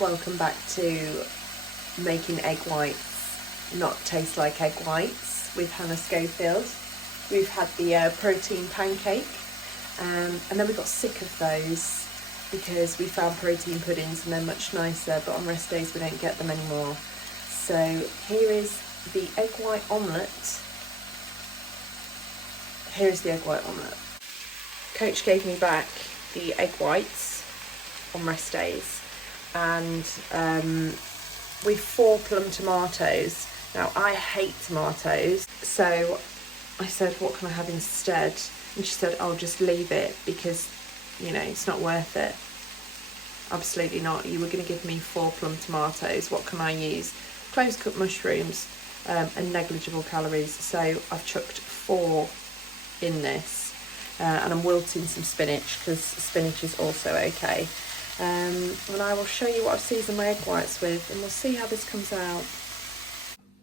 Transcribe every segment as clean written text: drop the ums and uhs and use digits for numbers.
Welcome back to making egg whites not taste like egg whites with Hannah Schofield. We've had the protein pancake and then we got sick of those because we found protein puddings and they're much nicer, but on rest days we don't get them anymore. So here is the egg white omelette. Here's the egg white omelette. Coach gave me back the egg whites on rest days, and with 4 plum tomatoes. Now I hate tomatoes, so I said, what can I have instead? And she said, oh, just leave it because, you know, it's not worth it. Absolutely not. You were going to give me 4 plum tomatoes. What can I use? Close cut mushrooms and negligible calories. So I've chucked 4 in this. And I'm wilting some spinach because spinach is also okay. And I will show you what I've seasoned my egg whites with, and we'll see how this comes out.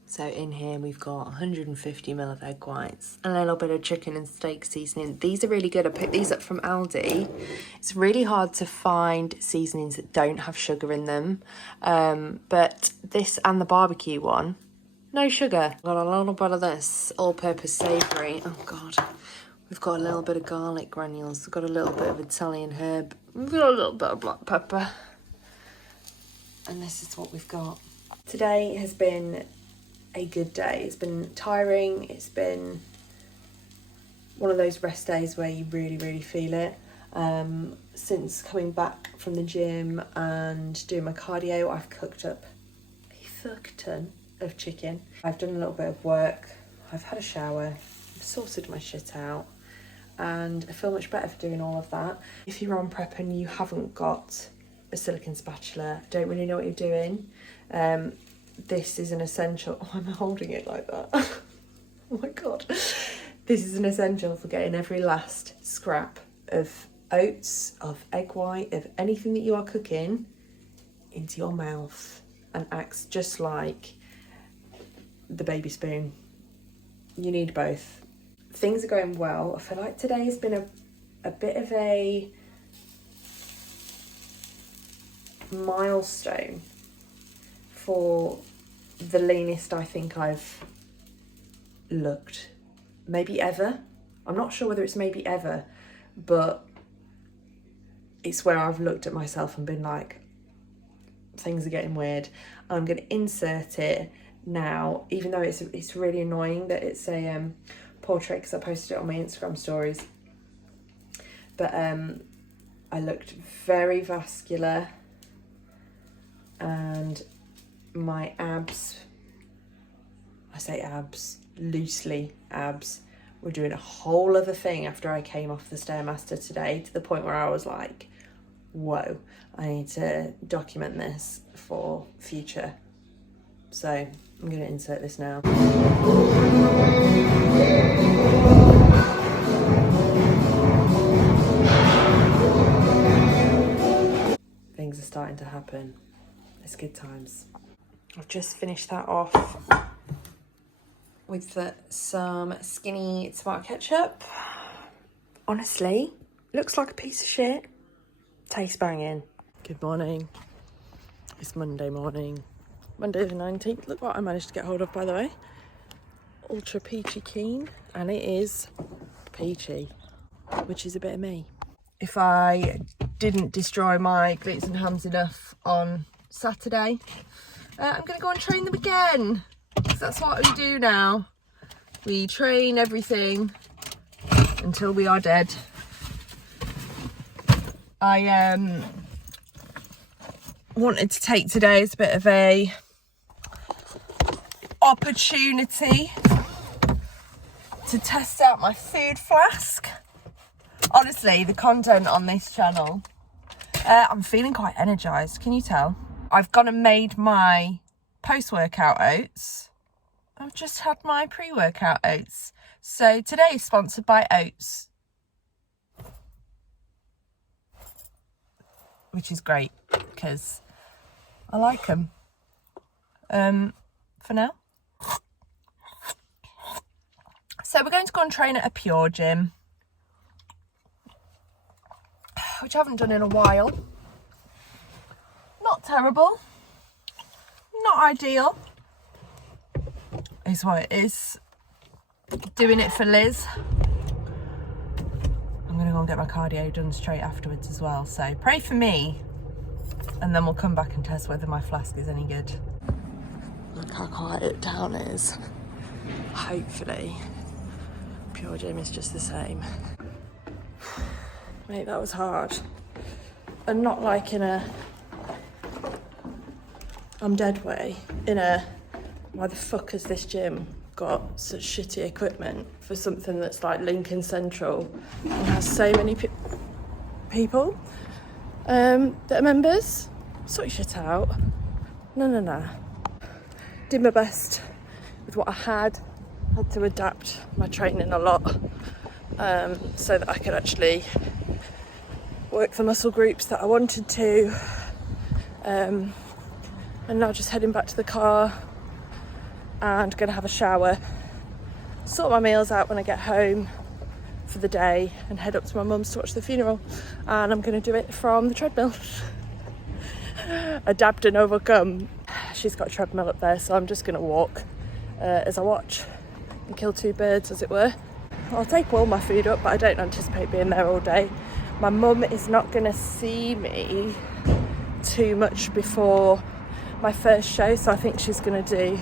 So in here we've got 150 ml of egg whites, a little bit of chicken and steak seasoning. These are really good. I picked these up from Aldi. It's really hard to find seasonings that don't have sugar in them. But this and the barbecue one, no sugar. Got a little bit of this all-purpose savoury. Oh God. We've got a little bit of garlic granules. We've got a little bit of Italian herb. We've got a little bit of black pepper. And this is what we've got. Today has been a good day. It's been tiring. It's been one of those rest days where you really, really feel it. Since coming back from the gym and doing my cardio, I've cooked up a fuck ton of chicken. I've done a little bit of work. I've had a shower. I've sorted my shit out. And I feel much better for doing all of that. If you're on prep and you haven't got a silicone spatula, don't really know what you're doing, this is an essential. Oh, I'm holding it like that. Oh my God. This is an essential for getting every last scrap of oats, of egg white, of anything that you are cooking into your mouth, and acts just like the baby spoon. You need both. Things are going well. I feel like today has been a bit of a milestone for the leanest I think I've looked. Maybe ever. I'm not sure whether it's maybe ever, but it's where I've looked at myself and been like, things are getting weird. And I'm going to insert it now, even though it's really annoying that it's a portrait because I posted it on my Instagram stories. But I looked very vascular, and my abs, I say abs, loosely abs, were doing a whole other thing after I came off the Stairmaster today, to the point where I was like, whoa, I need to document this for future. So I'm going to insert this now. Things are starting to happen. It's good times. I've just finished that off with some skinny tomato ketchup. Honestly, looks like a piece of shit. Tastes banging. Good morning. It's Monday morning. Monday the 19th. Look what I managed to get hold of, by the way. Ultra peachy keen, and it is peachy, which is a bit of me. If I didn't destroy my glutes and hams enough on Saturday, I'm going to go and train them again, because that's what we do now. We train everything until we are dead. I wanted to take today as a bit of a opportunity to test out my food flask. Honestly, the content on this channel, I'm feeling quite energized, can you tell? I've gone and made my post-workout oats. I've just had my pre-workout oats. So today is sponsored by oats, which is great because I like them. For now. So we're going to go and train at a Pure gym, which I haven't done in a while. Not Not terrible. Not ideal. Is what it is. Doing it for Liz. I'm going to go and get my cardio done straight afterwards as well. So pray for me. And then we'll come back and test whether my flask is any good. Look how quiet it down is. Hopefully. Pure Gym is just the same. Mate, that was hard. And not like in a I'm dead way. In a why the fuck has this gym got such shitty equipment for something that's like Lincoln Central and has so many people that are members? Sort your shit out. No. Did my best with what I had to adapt my training a lot so that I could actually work the muscle groups that I wanted to. And now just heading back to the car and gonna have a shower, sort my meals out when I get home for the day and head up to my mum's to watch the funeral. And I'm gonna do it from the treadmill. Adapt and overcome. She's got a treadmill up there, so I'm just gonna walk as I watch and kill two birds, as it were. I'll take all my food up, but I don't anticipate being there all day. My mum is not gonna see me too much before my first show, so I think she's gonna do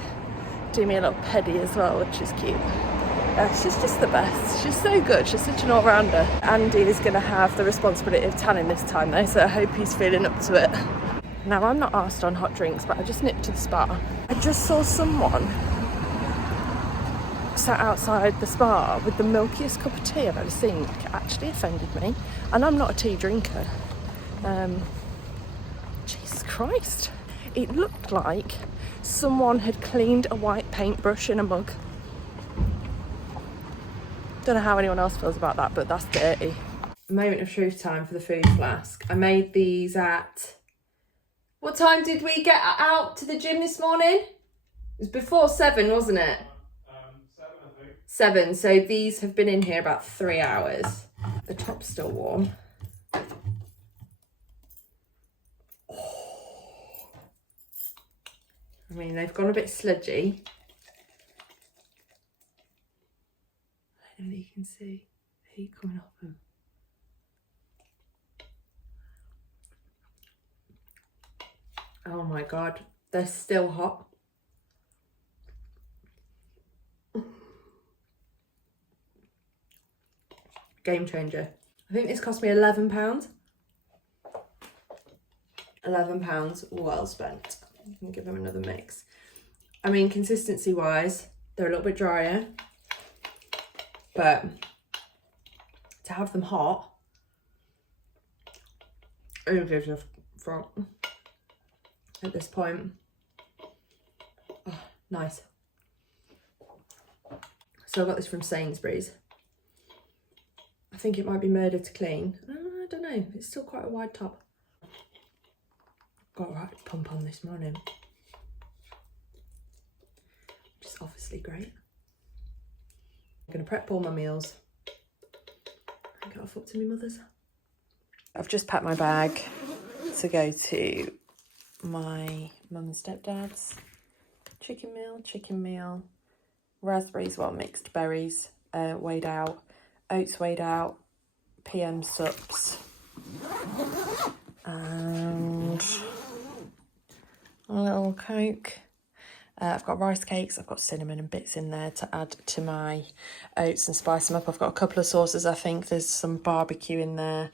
me a little pedi as well, which is cute. She's just the best. She's so good. She's such an all-rounder. Andy is going to have the responsibility of tanning this time though, so I hope he's feeling up to it. Now, I'm not arsed on hot drinks, but I just nipped to the spa. I just saw someone sat outside the spa with the milkiest cup of tea I've ever seen. It actually offended me, and I'm not a tea drinker. Jesus Christ. It looked like someone had cleaned a white paintbrush in a mug. Don't know how anyone else feels about that, but that's dirty. Moment of truth time for the food flask. I made these at... What time did we get out to the gym this morning? It was before 7, wasn't it? 7, I think. 7, so these have been in here about 3 hours. The top's still warm. I mean, they've gone a bit sludgy. I don't know if you can see the heat coming off them. Oh my God, they're still hot. Game changer. I think this cost me £11. £11 well spent. You can give them another mix. I mean, consistency wise, they're a little bit drier, but to have them hot, who gives a fuck at this point? Oh, nice. So I got this from Sainsbury's. I think it might be Murder to Clean. I don't know, it's still quite a wide top. Got a right pump on this morning, which is obviously great. I'm going to prep all my meals and get off up to my mother's. I've just packed my bag to go to my mum and stepdad's. Chicken meal, raspberries, well, mixed berries, weighed out, oats weighed out, PM sups, and a little Coke. I've got rice cakes, I've got cinnamon and bits in there to add to my oats and spice them up. I've got a couple of sauces, I think there's some barbecue in there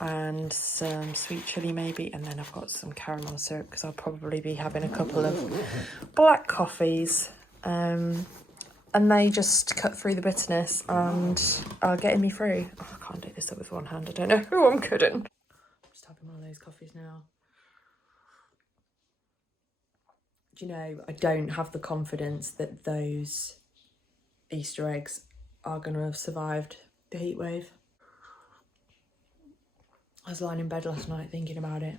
and some sweet chilli maybe, and then I've got some caramel syrup because I'll probably be having a couple of black coffees. And they just cut through the bitterness and are getting me through. Oh, I can't do this up with one hand, I don't know who I'm kidding. Just having one of those coffees now. Do you know, I don't have the confidence that those Easter eggs are going to have survived the heat wave. I was lying in bed last night thinking about it.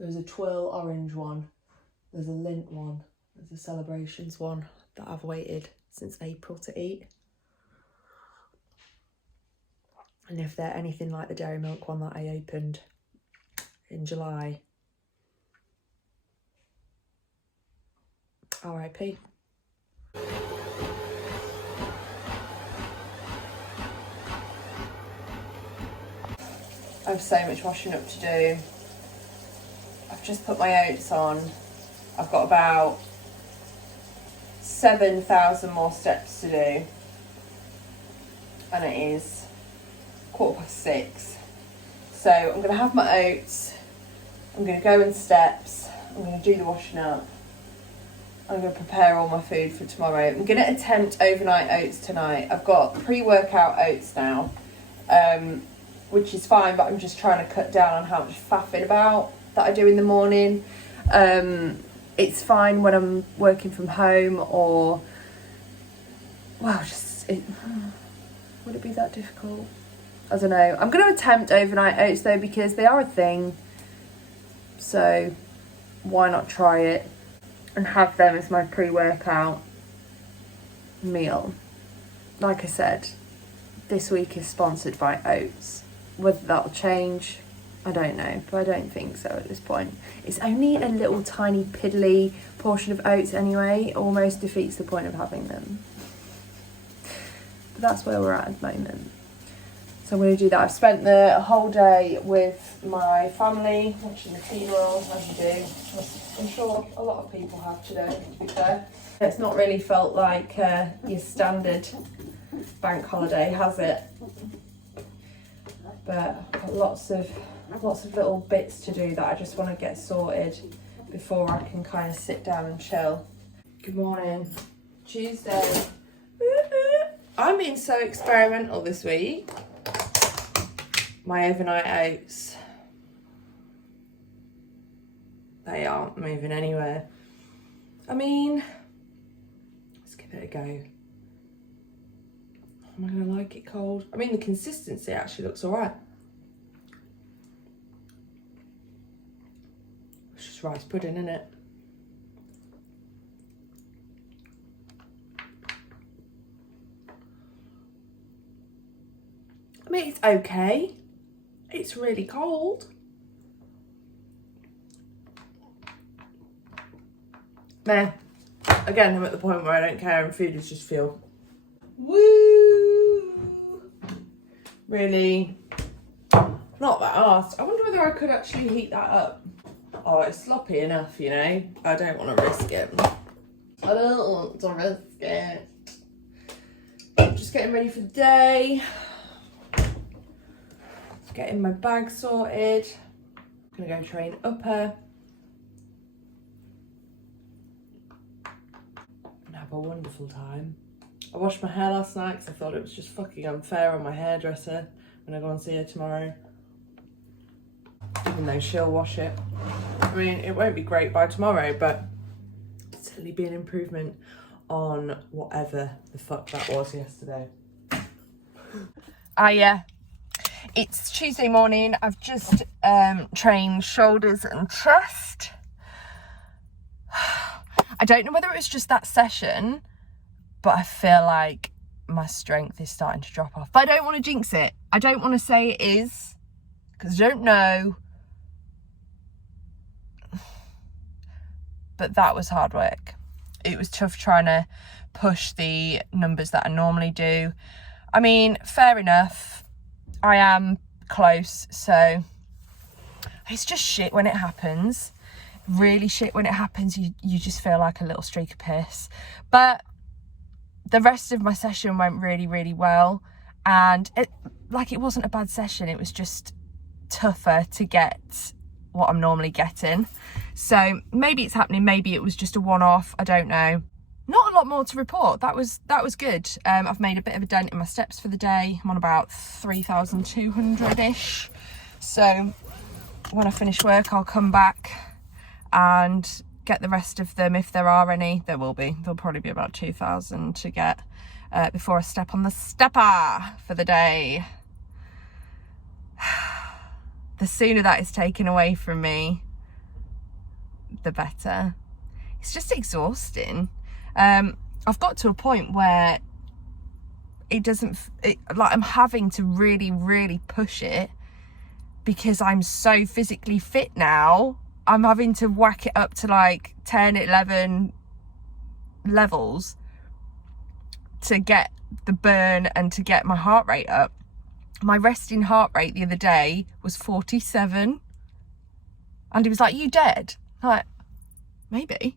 There's a Twirl orange one, there's a Lindt one, there's a Celebrations one that I've waited since April to eat. And if they're anything like the dairy milk one that I opened in July, R.I.P. I have so much washing up to do. I've just put my oats on. I've got about 7,000 more steps to do. And it is 6:15. So I'm going to have my oats. I'm going to go in steps. I'm going to do the washing up. I'm going to prepare all my food for tomorrow. I'm going to attempt overnight oats tonight. I've got pre-workout oats now, which is fine, but I'm just trying to cut down on how much faffing about that I do in the morning. It's fine when I'm working from home or, well, would it be that difficult? I don't know. I'm going to attempt overnight oats though, because they are a thing. So why not try it and have them as my pre-workout meal? Like I said, this week is sponsored by oats. Whether that'll change, I don't know, but I don't think so at this point. It's only a little tiny piddly portion of oats anyway. It almost defeats the point of having them. But that's where we're at the moment. So I'm going to do that. I've spent the whole day with my family watching the funeral, as you do. I'm sure a lot of people have today, to be fair. It's not really felt like your standard bank holiday, has it? But I've got lots of little bits to do that I just want to get sorted before I can kind of sit down and chill. Good morning. Tuesday. I'm being so experimental this week. My overnight oats. They aren't moving anywhere. I mean, let's give it a go. Am I going to like it cold? I mean, the consistency actually looks alright. It's just rice pudding, isn't it? I mean, it's okay. It's really cold. Meh. Again, I'm at the point where I don't care and food is just fuel. Woo! Really not that arsed. I wonder whether I could actually heat that up. Oh, it's sloppy enough, you know. I don't want to risk it. I don't want to risk it. I'm just getting ready for the day. Getting my bag sorted. I'm gonna go train upper and have a wonderful time. I washed my hair last night because I thought it was just fucking unfair on my hairdresser when I go and see her tomorrow. Even though she'll wash it. I mean, it won't be great by tomorrow, but it'll certainly be an improvement on whatever the fuck that was yesterday. It's Tuesday morning. I've just trained shoulders and chest. I don't know whether it was just that session, but I feel like my strength is starting to drop off. But I don't want to jinx it. I don't want to say it is, because I don't know. But that was hard work. It was tough trying to push the numbers that I normally do. I mean, fair enough. I am close, so it's just shit when it happens. Really shit when it happens. You just feel like a little streak of piss. But the rest of my session went really, really well. And it wasn't a bad session. It was just tougher to get what I'm normally getting. So maybe it's happening. Maybe it was just a one-off. I don't know. Not a lot more to report. That was good. I've made a bit of a dent in my steps for the day. I'm on about 3,200-ish. So when I finish work, I'll come back and get the rest of them if there are any. There will be. There'll probably be about 2,000 to get before I step on the stepper for the day. The sooner that is taken away from me, the better. It's just exhausting. I've got to a point where I'm having to really, really push it because I'm so physically fit now. I'm having to whack it up to like 10, 11 levels to get the burn and to get my heart rate up. My resting heart rate the other day was 47. And he was like, "You dead?" I'm like, maybe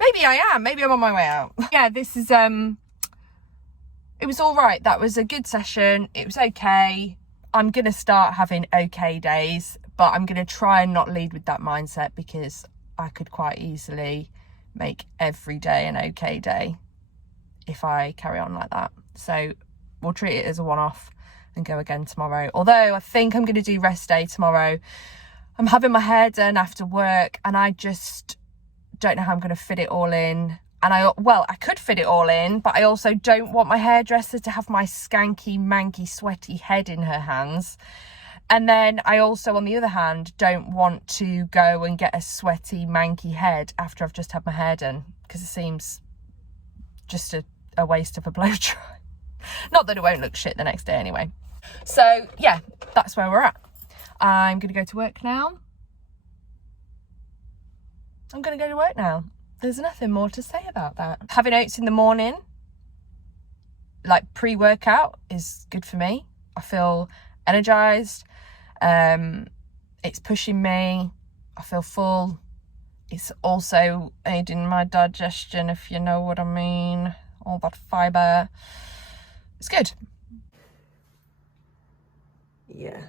I am. Maybe I'm on my way out. Yeah, this is, it was all right. That was a good session. It was okay. I'm going to start having okay days, but I'm going to try and not lead with that mindset, because I could quite easily make every day an okay day if I carry on like that. So we'll treat it as a one-off and go again tomorrow. Although I think I'm going to do rest day tomorrow. I'm having my hair done after work, and I just don't know how I'm going to fit it all in. And I could fit it all in, but I also don't want my hairdresser to have my skanky, manky, sweaty head in her hands. And then I also, on the other hand, don't want to go and get a sweaty, manky head after I've just had my hair done, because it seems just a waste of a blow dry. Not that it won't look shit the next day anyway. So yeah, that's where we're at. I'm going to go to work now. There's nothing more to say about that. Having oats in the morning, like pre-workout, is good for me. I feel energized. It's pushing me. I feel full. It's also aiding my digestion, if you know what I mean. All that fibre. It's good. Yeah.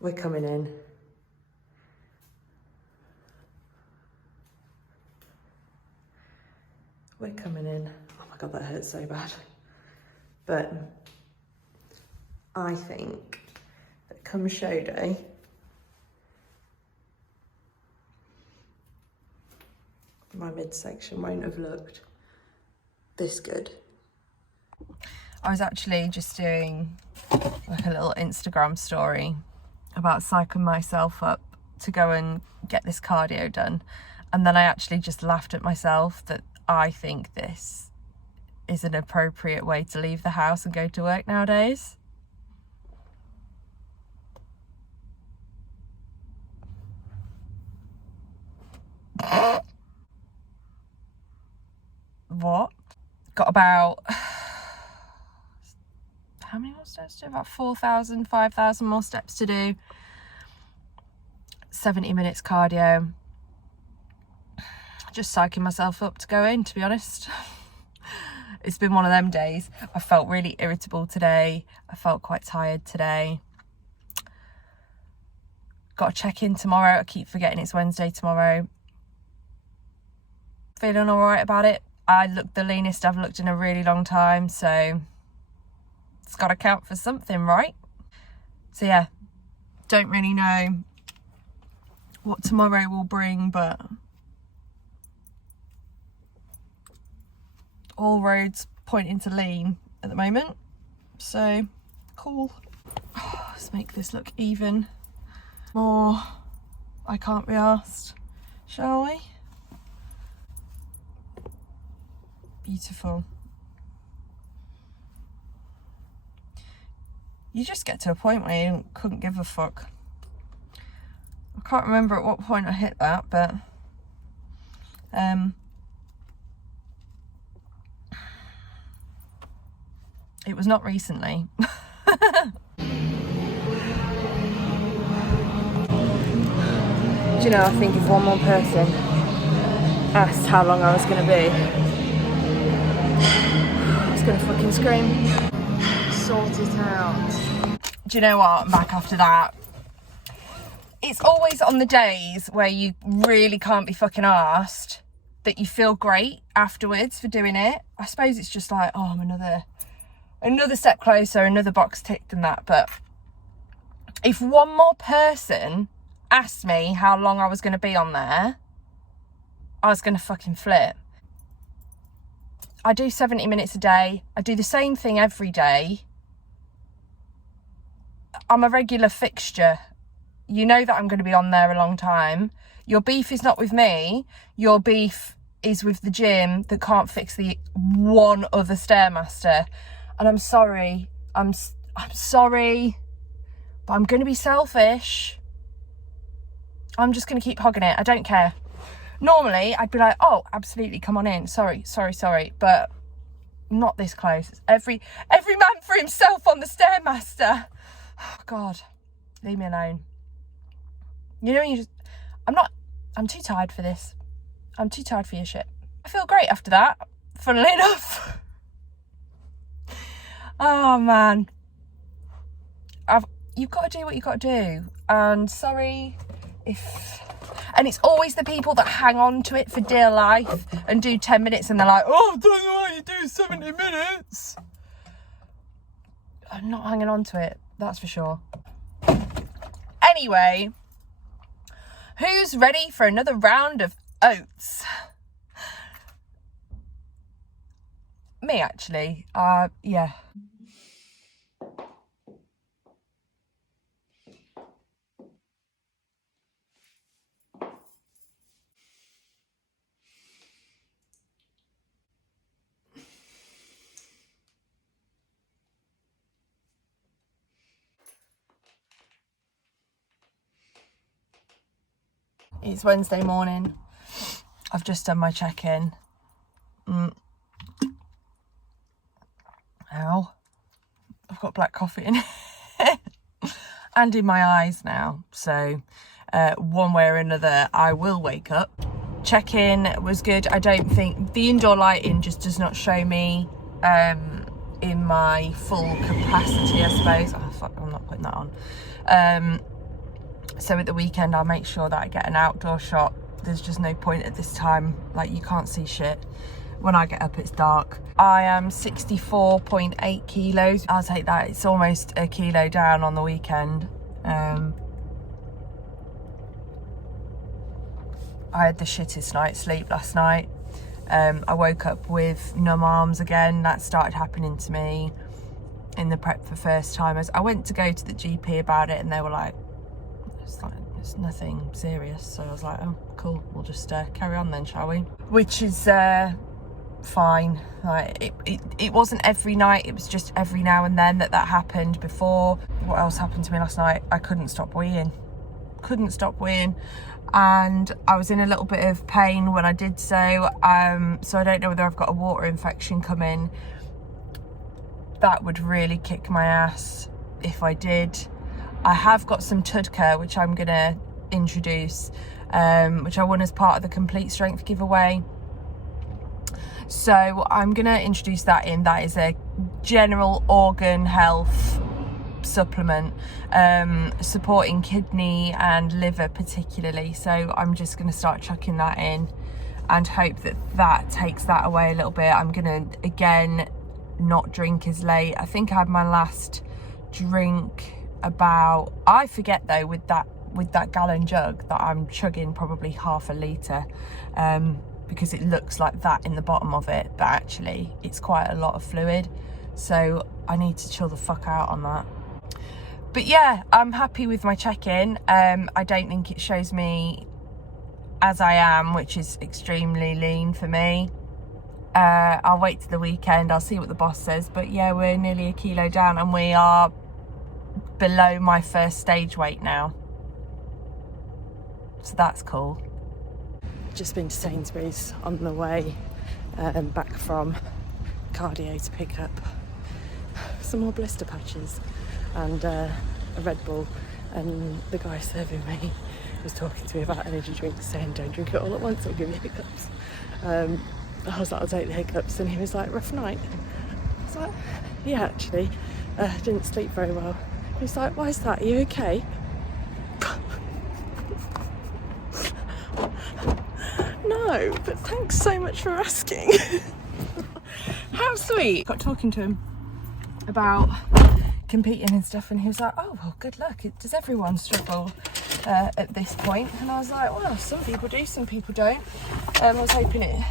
We're coming in. We're coming in. Oh my God, that hurts so bad. But I think that come show day, my midsection won't have looked this good. I was actually just doing like a little Instagram story about psyching myself up to go and get this cardio done. And then I actually just laughed at myself that I think this is an appropriate way to leave the house and go to work nowadays. What? Got about, how many more steps to do? About 4,000, 5,000 more steps to do. 70 minutes cardio. Just psyching myself up to go in, to be honest. It's been one of them days. I felt really irritable today. I felt quite tired today. Got to check in tomorrow. I keep forgetting it's Wednesday tomorrow. Feeling all right about it. I look the leanest I've looked in a really long time, so it's got to count for something, right? So yeah, don't really know what tomorrow will bring, but all roads pointing to lean at the moment. So cool. Let's make this look even more. I can't be arsed, shall we? Beautiful. You just get to a point where you couldn't give a fuck. I can't remember at what point I hit that, but it was not recently. Do you know, I think if one more person asked how long I was going to be, I was going to fucking scream. Sort it out. Do you know what? I'm back after that. It's always on the days where you really can't be fucking arsed that you feel great afterwards for doing it. I suppose it's just like, oh, I'm another step closer, another box ticked and that. But if one more person asked me how long I was going to be on there, I was going to fucking flip. I do 70 minutes a day. I do the same thing every day. I'm a regular fixture. You know that I'm going to be on there a long time. Your beef is not with me. Your beef is with the gym that can't fix the one other Stairmaster. And I'm sorry. I'm sorry. But I'm going to be selfish. I'm just going to keep hogging it. I don't care. Normally, I'd be like, oh, absolutely, come on in. Sorry. But not this close. It's every man for himself on the Stairmaster. Oh, God, leave me alone. You know, I'm too tired for this. I'm too tired for your shit. I feel great after that, funnily enough. Oh, man. You've got to do what you've got to do. And sorry if... And it's always the people that hang on to it for dear life and do 10 minutes and they're like, oh, I don't know how you do 70 minutes. I'm not hanging on to it, that's for sure. Anyway, who's ready for another round of oats? Me, actually. Yeah. It's Wednesday morning. I've just done my check-in. Ow. I've got black coffee in it. And in my eyes now. So one way or another, I will wake up. Check-in was good. I don't think... The indoor lighting just does not show me in my full capacity, I suppose. Oh, fuck, I'm not putting that on. So at the weekend, I'll make sure that I get an outdoor shot. There's just no point at this time. Like, you can't see shit. When I get up, it's dark. I am 64.8 kilos. I'll take that. It's almost a kilo down on the weekend. I had the shittest night's sleep last night. I woke up with numb arms again. That started happening to me in the prep for first timers. I went to go to the GP about it and they were like, it's nothing serious. So I was like, oh, cool, we'll just carry on then, shall we? Which is fine. Like, it wasn't every night, it was just every now and then that happened. Before, what else happened to me last night? I couldn't stop weeing. And I was in a little bit of pain when I did so. So I don't know whether I've got a water infection coming. That would really kick my ass if I did. I have got some Tudka, which I'm going to introduce, which I won as part of the Complete Strength giveaway. So I'm going to introduce that in. That is a general organ health supplement, supporting kidney and liver particularly. So I'm just going to start chucking that in and hope that takes that away a little bit. I'm going to, again, not drink as late. I think I had my last drink about, I forget though, with that gallon jug that I'm chugging probably half a litre, because it looks like that in the bottom of it, but actually it's quite a lot of fluid, so I need to chill the fuck out on that. But yeah, I'm happy with my check-in. I don't think it shows me as I am, which is extremely lean for me. I'll wait till the weekend, I'll see what the boss says, but yeah, we're nearly a kilo down and we are below my first stage weight now, so that's cool. Just been to Sainsbury's on the way back from cardio to pick up some more blister patches and a Red Bull, and the guy serving me was talking to me about energy drinks, saying don't drink it all at once, it'll give you hiccups. I was like, I'll take the hiccups, and he was like, rough night? I was like, yeah, actually, didn't sleep very well. He's like, why is that? Are you okay? No, but thanks so much for asking. How sweet. Got talking to him about competing and stuff, and he was like, oh, well, good luck. Does everyone struggle at this point? And I was like, well, some people do, some people don't. I was hoping it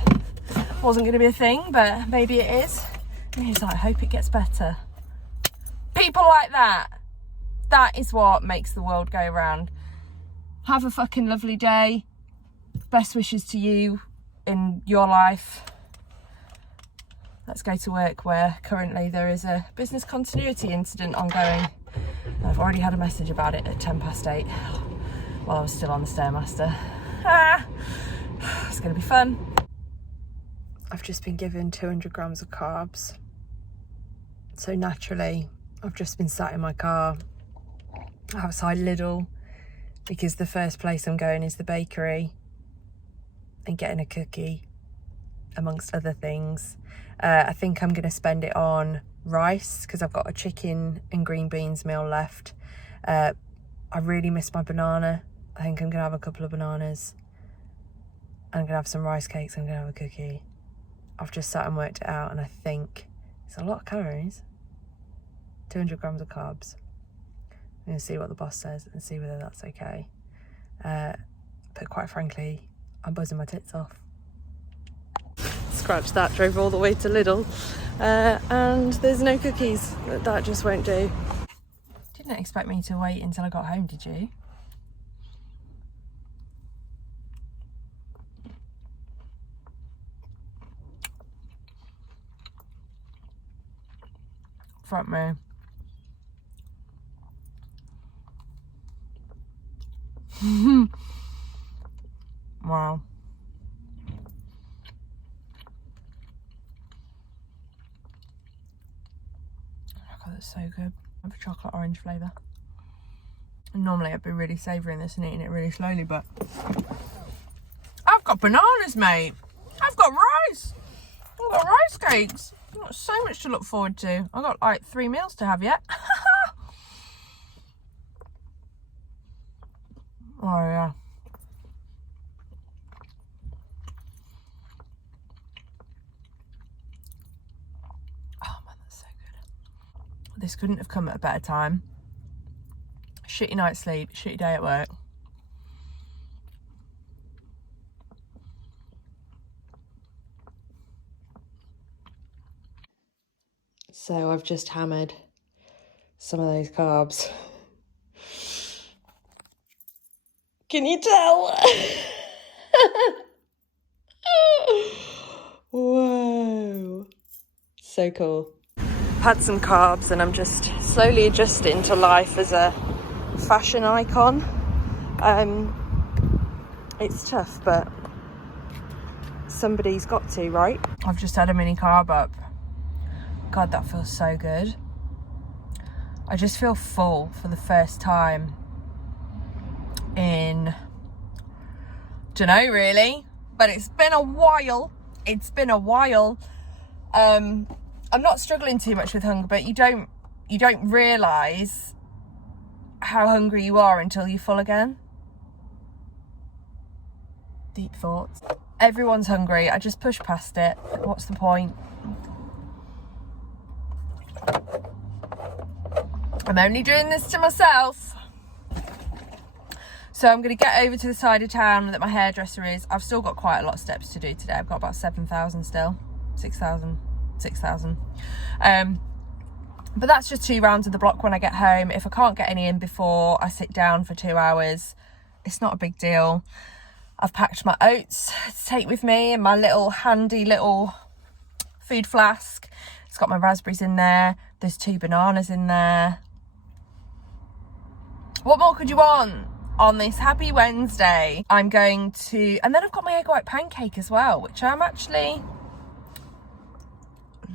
wasn't going to be a thing, but maybe it is. And he was like, I hope it gets better. People like that. That is what makes the world go round. Have a fucking lovely day. Best wishes to you in your life. Let's go to work, where currently there is a business continuity incident ongoing. I've already had a message about it at 8:10 while I was still on the Stairmaster. fun. I've just been given 200 grams of carbs. So naturally, I've just been sat in my car outside Lidl because the first place I'm going is the bakery and getting a cookie, amongst other things. I think I'm going to spend it on rice because I've got a chicken and green beans meal left. I really miss my banana. I think I'm going to have a couple of bananas. I'm going to have some rice cakes. I'm going to have a cookie. I've just sat and worked it out, and I think it's a lot of calories. 200 grams of carbs. I'm going to see what the boss says and see whether that's okay. But quite frankly, I'm buzzing my tits off. Scratch that, drove all the way to Lidl. And there's no cookies. That just won't do. Didn't expect me to wait until I got home, did you? Fuck me. Wow. Oh God, that's so good. I have a chocolate orange flavour. Normally I'd be really savouring this and eating it really slowly, but I've got bananas, mate. I've got rice. I've got rice cakes. I've got so much to look forward to. I've got like 3 meals to have yet. Oh yeah. Oh man, that's so good. This couldn't have come at a better time. Shitty night's sleep, shitty day at work. So I've just hammered some of those carbs. Can you tell? Whoa. So cool. Had some carbs and I'm just slowly adjusting to life as a fashion icon. It's tough, but somebody's got to, right? I've just had a mini carb up. God, that feels so good. I just feel full for the first time in, dunno really, but it's been a while. I'm not struggling too much with hunger, but you don't realise how hungry you are until you're full again. Deep thoughts. Everyone's hungry. I just push past it. What's the point? I'm only doing this to myself. So I'm going to get over to the side of town that my hairdresser is. I've still got quite a lot of steps to do today. I've got about 7,000 still. 6,000. But that's just 2 rounds of the block when I get home. If I can't get any in before I sit down for 2 hours, it's not a big deal. I've packed my oats to take with me in my handy little food flask. It's got my raspberries in there. There's 2 bananas in there. What more could you want on this happy Wednesday? I'm going to, and then I've got my egg white pancake as well, which I'm actually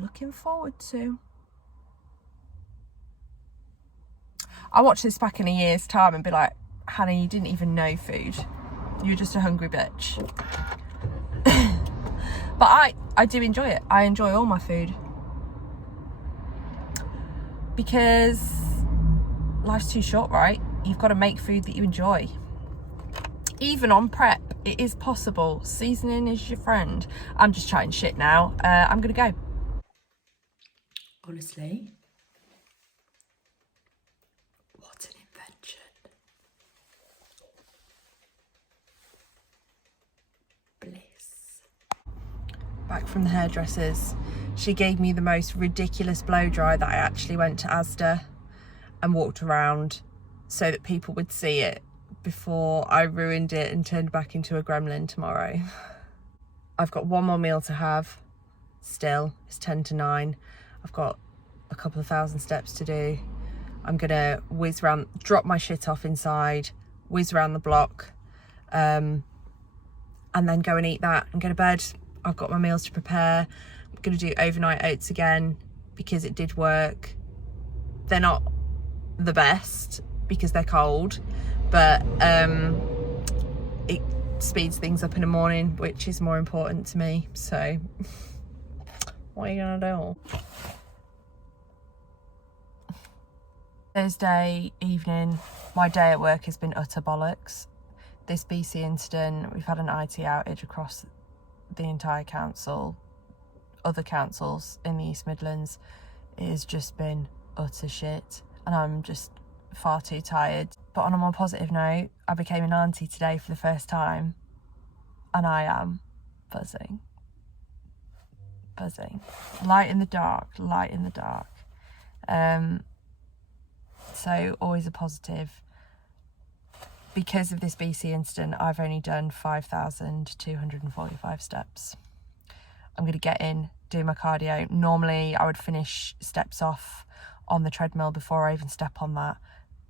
looking forward to. I'll watch this back in a year's time and be like, Hannah, you didn't even know food. You're just a hungry bitch. But I do enjoy it. I enjoy all my food. Because life's too short, right? You've got to make food that you enjoy. Even on prep, it is possible. Seasoning is your friend. I'm just chatting shit now. I'm going to go. Honestly, what an invention. Bliss. Back from the hairdressers. She gave me the most ridiculous blow dry that I actually went to Asda and walked around so that people would see it before I ruined it and turned back into a gremlin tomorrow. I've got 1 more meal to have still. It's 10 to 9. I've got a couple of 1,000 steps to do. I'm gonna whiz around, drop my shit off inside, whiz around the block, and and then go and eat that and go to bed. I've got my meals to prepare. I'm going to do overnight oats again because it did work. They're not the best because they're cold, but it speeds things up in the morning, which is more important to me. So what are you gonna do? Thursday evening, my day at work has been utter bollocks. This BC incident, we've had an IT outage across the entire council, other councils in the East Midlands. It has just been utter shit, and I'm just far too tired. But on a more positive note, I became an auntie today for the first time, and I am buzzing. Light in the dark. So always a positive. Because of this BC incident, I've only done 5,245 steps. I'm going to get in, do my cardio. Normally I would finish steps off on the treadmill before I even step on that.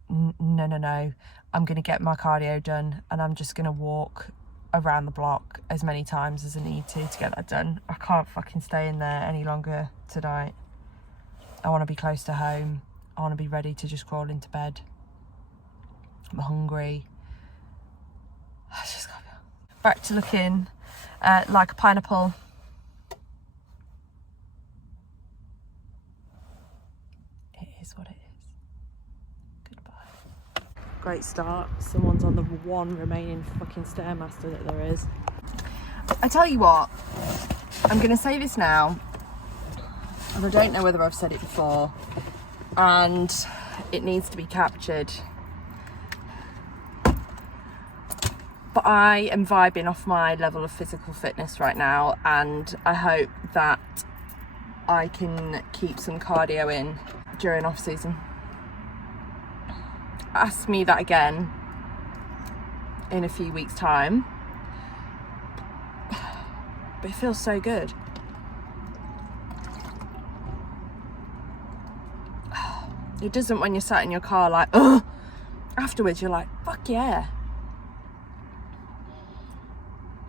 No. I'm going to get my cardio done, and I'm just going to walk around the block as many times as I need to get that done. I can't fucking stay in there any longer tonight. I want to be close to home. I want to be ready to just crawl into bed. I'm hungry. I just got back to looking like a pineapple. It is what it is. Goodbye. Great start. Someone's on the one remaining fucking Stairmaster that there is. I tell you what, I'm going to say this now, and I don't know whether I've said it before, and it needs to be captured. But I am vibing off my level of physical fitness right now, and I hope that I can keep some cardio in during off season. Ask me that again in a few weeks' time. But it feels so good. It doesn't when you're sat in your car like, ugh. Afterwards you're like, fuck yeah.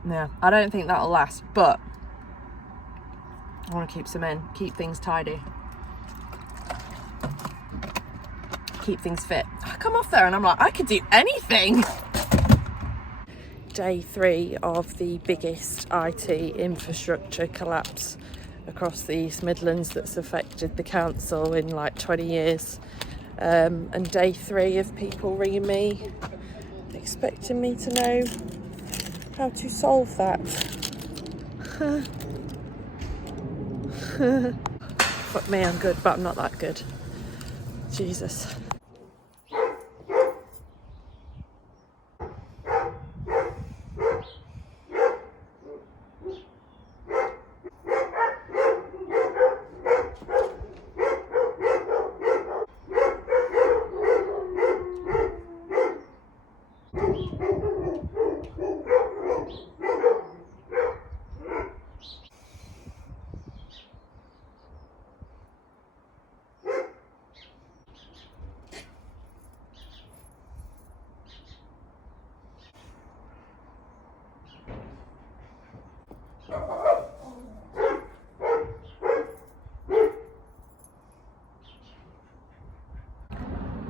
Yeah, I don't think that'll last, but I want to keep some in, keep things tidy, keep things fit. I come off there and I'm like, I could do anything. Day 3 of the biggest IT infrastructure collapse across the East Midlands that's affected the council in like 20 years. And day 3 of people ringing me, expecting me to know how to solve that. Fuck me, I'm good, but I'm not that good. Jesus.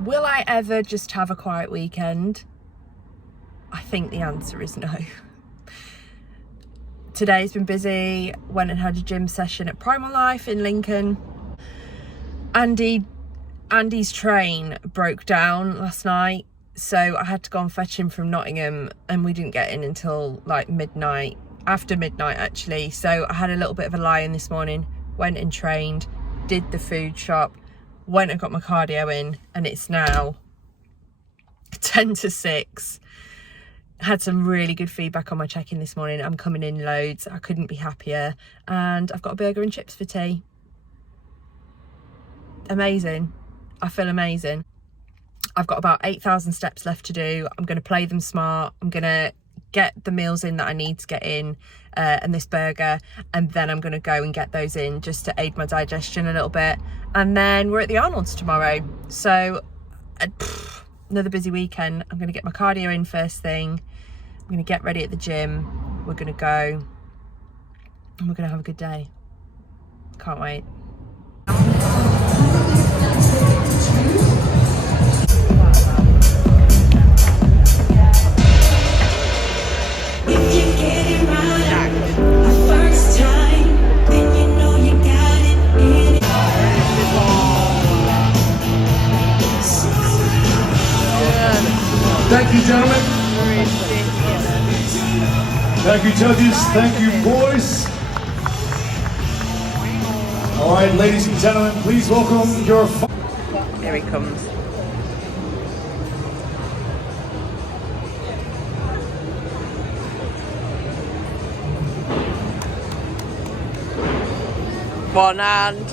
Will I ever just have a quiet weekend? I think the answer is no. Today's been busy. Went and had a gym session at Primal Life in Lincoln. Andy's train broke down last night, so I had to go and fetch him from Nottingham, and we didn't get in until like midnight, after midnight actually. So I had a little bit of a lie-in this morning, went and trained, did the food shop, went and got my cardio in, and it's now 10 to 6. Had some really good feedback on my check-in this morning. I'm coming in loads. I couldn't be happier. And I've got a burger and chips for tea. Amazing. I feel amazing. I've got about 8,000 steps left to do. I'm going to play them smart. I'm going to get the meals in that I need to get in, and this burger, and then I'm going to go and get those in just to aid my digestion a little bit. And then we're at the Arnold's tomorrow, so another busy weekend. I'm going to get my cardio in first thing. I'm going to get ready at the gym, we're gonna go and we're gonna have a good day. Can't wait. Thank you, gentlemen. Thank you, judges. Thank you, boys. All right, ladies and gentlemen, please welcome your... Here he comes. One hand.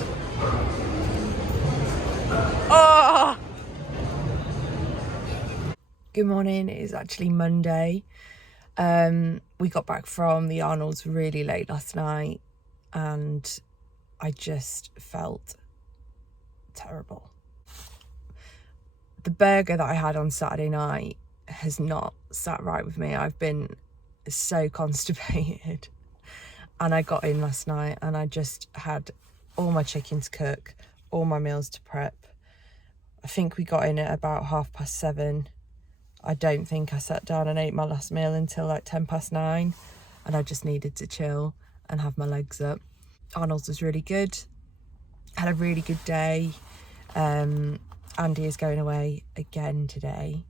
Oh! Good morning. It is actually Monday. We got back from the Arnold's really late last night and I just felt terrible. The burger that I had on Saturday night has not sat right with me. I've been so constipated. And I got in last night and I just had all my chicken to cook, all my meals to prep. I think we got in at about 7:30. I don't think I sat down and ate my last meal until like 9:10, and I just needed to chill and have my legs up. Arnold's was really good. Had a really good day. Andy is going away again today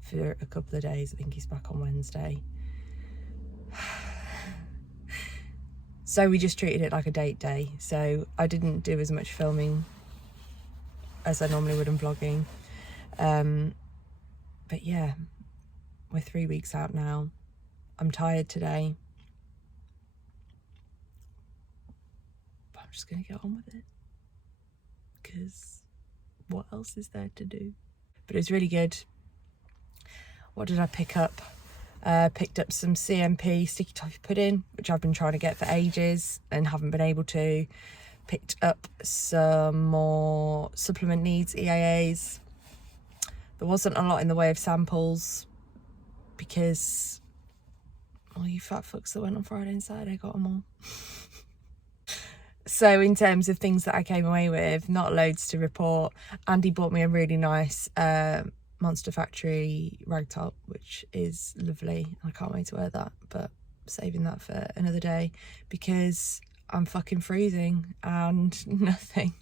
for a couple of days. I think he's back on Wednesday. So we just treated it like a date day. So I didn't do as much filming as I normally would in vlogging. But yeah, we're 3 weeks out now. I'm tired today. But I'm just going to get on with it. Because what else is there to do? But it's really good. What did I pick up? Picked up some CMP sticky toffee pudding, which I've been trying to get for ages and haven't been able to. Picked up some more supplement needs EAAs. There wasn't a lot in the way of samples because all you fat fucks that went on Friday and Saturday got them all. So in terms of things that I came away with, not loads to report. Andy bought me a really nice Monster Factory rag top, which is lovely. I can't wait to wear that, but saving that for another day because I'm fucking freezing and nothing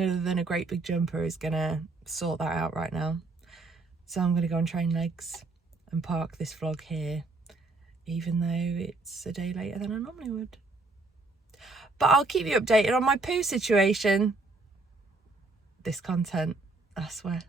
other than a great big jumper is gonna sort that out right now. So I'm gonna go and train legs and park this vlog here, even though it's a day later than I normally would. But I'll keep you updated on my poo situation. This content, I swear.